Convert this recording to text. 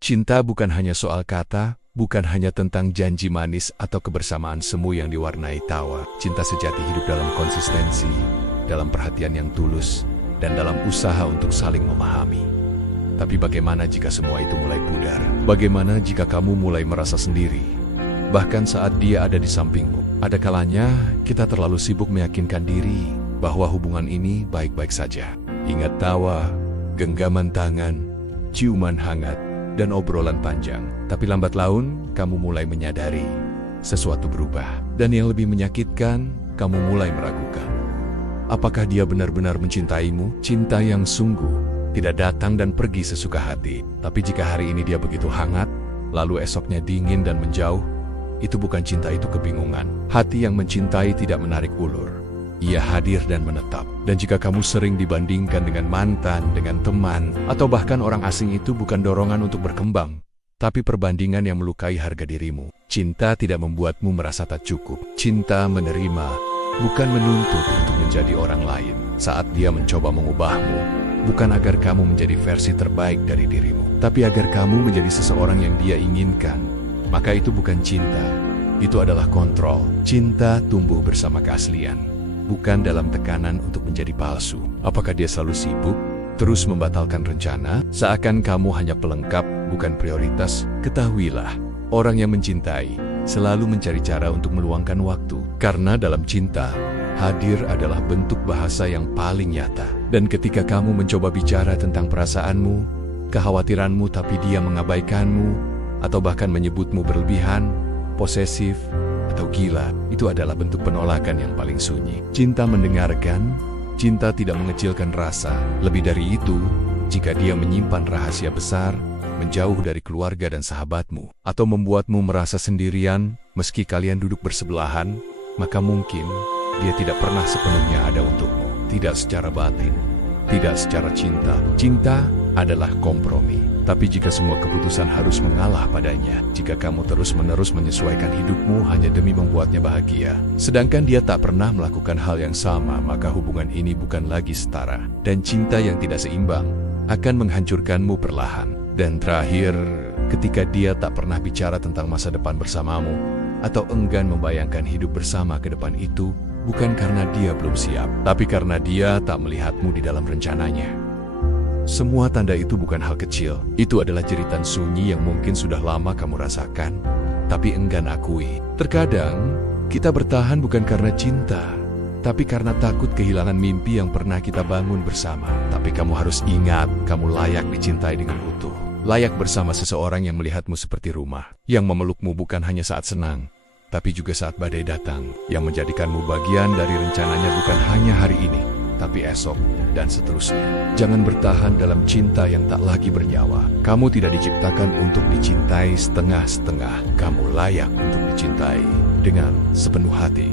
Cinta bukan hanya soal kata, bukan hanya tentang janji manis atau kebersamaan semu yang diwarnai tawa. Cinta sejati hidup dalam konsistensi, dalam perhatian yang tulus, dan dalam usaha untuk saling memahami. Tapi bagaimana jika semua itu mulai pudar? Bagaimana jika kamu mulai merasa sendiri? Bahkan saat dia ada di sampingmu. Ada kalanya kita terlalu sibuk meyakinkan diri bahwa hubungan ini baik-baik saja. Ingat tawa, genggaman tangan, ciuman hangat, dan obrolan panjang. Tapi lambat laun, kamu mulai menyadari sesuatu berubah. Dan yang lebih menyakitkan, kamu mulai meragukan. Apakah dia benar-benar mencintaimu? Cinta yang sungguh tidak datang dan pergi sesuka hati. Tapi jika hari ini dia begitu hangat, lalu esoknya dingin dan menjauh, itu bukan cinta, itu kebingungan. Hati yang mencintai tidak menarik ulur. Ia hadir dan menetap. Dan jika kamu sering dibandingkan dengan mantan, dengan teman, atau bahkan orang asing, itu bukan dorongan untuk berkembang, tapi perbandingan yang melukai harga dirimu. Cinta tidak membuatmu merasa tak cukup. Cinta menerima, bukan menuntut untuk menjadi orang lain. Saat dia mencoba mengubahmu, bukan agar kamu menjadi versi terbaik dari dirimu, tapi agar kamu menjadi seseorang yang dia inginkan, maka itu bukan cinta. Itu adalah kontrol. Cinta tumbuh bersama keaslian, bukan dalam tekanan untuk menjadi palsu. Apakah dia selalu sibuk, terus membatalkan rencana, seakan kamu hanya pelengkap, bukan prioritas? Ketahuilah, orang yang mencintai selalu mencari cara untuk meluangkan waktu. Karena dalam cinta, hadir adalah bentuk bahasa yang paling nyata. Dan ketika kamu mencoba bicara tentang perasaanmu, kekhawatiranmu, tapi dia mengabaikanmu, atau bahkan menyebutmu berlebihan, posesif, atau gila, itu adalah bentuk penolakan yang paling sunyi. Cinta mendengarkan, cinta tidak mengecilkan rasa. Lebih dari itu, jika dia menyimpan rahasia besar, menjauh dari keluarga dan sahabatmu, atau membuatmu merasa sendirian meski kalian duduk bersebelahan, maka mungkin dia tidak pernah sepenuhnya ada untukmu. Tidak secara batin, tidak secara cinta. Cinta adalah kompromi. Tapi jika semua keputusan harus mengalah padanya, jika kamu terus-menerus menyesuaikan hidupmu hanya demi membuatnya bahagia, sedangkan dia tak pernah melakukan hal yang sama, maka hubungan ini bukan lagi setara. Dan cinta yang tidak seimbang akan menghancurkanmu perlahan. Dan terakhir, ketika dia tak pernah bicara tentang masa depan bersamamu, atau enggan membayangkan hidup bersama ke depan, itu bukan karena dia belum siap, tapi karena dia tak melihatmu di dalam rencananya. Semua tanda itu bukan hal kecil. Itu adalah jeritan sunyi yang mungkin sudah lama kamu rasakan, tapi enggan akui. Terkadang, kita bertahan bukan karena cinta, tapi karena takut kehilangan mimpi yang pernah kita bangun bersama. Tapi kamu harus ingat, kamu layak dicintai dengan utuh. Layak bersama seseorang yang melihatmu seperti rumah, yang memelukmu bukan hanya saat senang, tapi juga saat badai datang, yang menjadikanmu bagian dari rencananya bukan hanya hari ini, tapi esok, dan seterusnya. Jangan bertahan dalam cinta yang tak lagi bernyawa. Kamu tidak diciptakan untuk dicintai setengah-setengah. Kamu layak untuk dicintai dengan sepenuh hati.